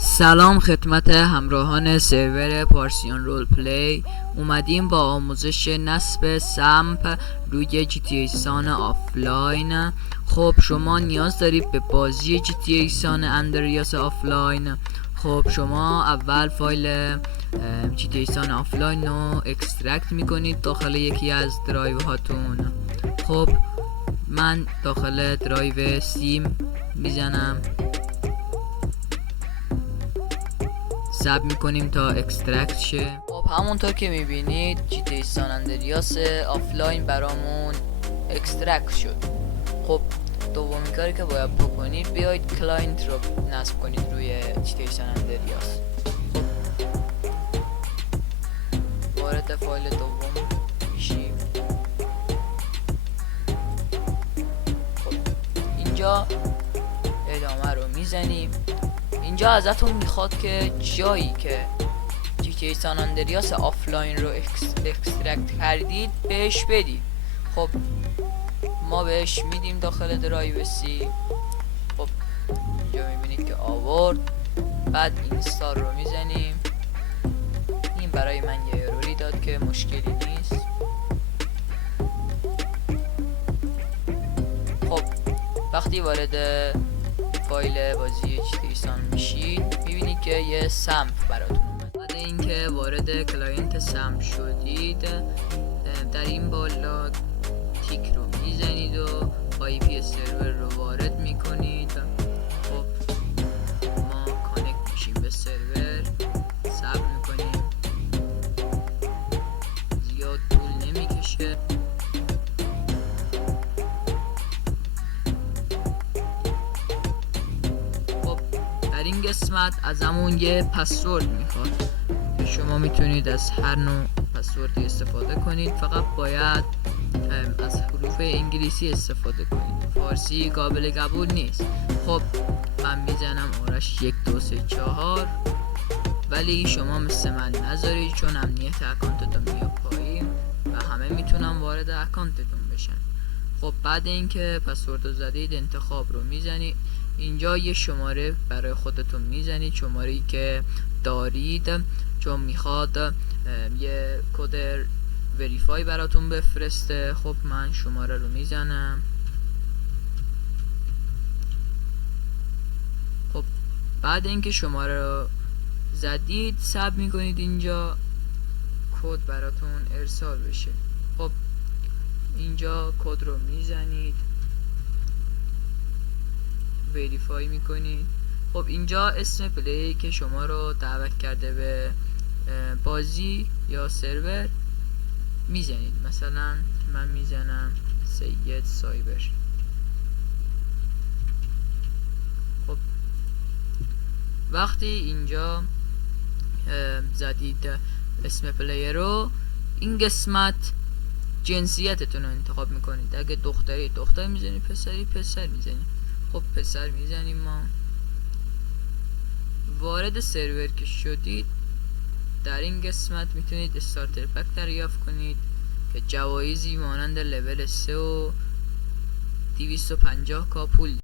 سلام خدمت همراهان سرور پارسیان رول پلی. اومدیم با آموزش نصب سمپ روی GTA سان آفلاین. خب شما نیاز دارید به بازی GTA سان اندریاس آفلاین. خب شما اول فایل GTA سان آفلاین رو اکسترکت میکنید داخل یکی از درایو هاتون. خب من داخل درایو سیم میزنم، ثبت میکنیم تا اکسترکت شه. خب همونطور که میبینید GTA سان اندریاس آفلاین برامون اکسترکت شد. خب دومین کاری که باید بکنید بیاید کلاینت رو نصب کنید روی GTA سان اندریاس. خب وارد فایل دوم میشیم. خب اینجا ادامه رو میزنیم. اینجا ازتون میخواد که جایی که GTA سان اندریاس آفلاین رو اکسترکت کردید بهش بدید. خب ما بهش میدیم داخل درایو سی. خب اینجا میبینید که آورد. بعد اینستال رو میزنیم. این برای من یه اروری داد که مشکلی نیست. خب وقتی وارد فایل بازی GTA سان میشید میبینید که یه سمپ براتون اومد. بعد اینکه وارد کلاینت سمپ شدید در این بالا تیک رو میزنید و IP سرور رو وارد میکنید. خب ما کانکت میشیم به سرور، صبر میکنیم، زیاد طول نمیکشه. در این قسمت ازمون یه پسورد میخواد که شما میتونید از هر نوع پسوردی استفاده کنید، فقط باید از حروف انگلیسی استفاده کنید، فارسی قابل قبول نیست. خب من میزنم آرش 1 2 3 4، ولی شما مثل من نذارید چون امنیت اکانتتون میاد پایین و همه میتونن وارد اکانتتون بشن. خب بعد اینکه پسورد رو زدید انتخاب رو میزنید. اینجا یه شماره برای خودتون میزنید، شماره‌ای که دارید، چون میخواد یه کد وریفای براتون بفرسته. خب من شماره رو میزنم. خب بعد اینکه شماره رو زدید ثبت میکنید اینجا کد براتون ارسال بشه. خب اینجا کد رو میزنید، وریفای میکنید. خب اینجا اسم پلی که شما رو دعوت کرده به بازی یا سرور میزنید. مثلا من میزنم سید سایبر. خب وقتی اینجا زدید اسم پلی رو، این قسمت جنسیتتون رو انتخاب میکنید. اگه دختری دختر میزنید، پسری پسر میزنید. خب پسر میزنیم. ما وارد سرور که شدید در این قسمت میتونید استارتر پک دریافت کنید که جوایزی مانند لول 3 و 250 کا پول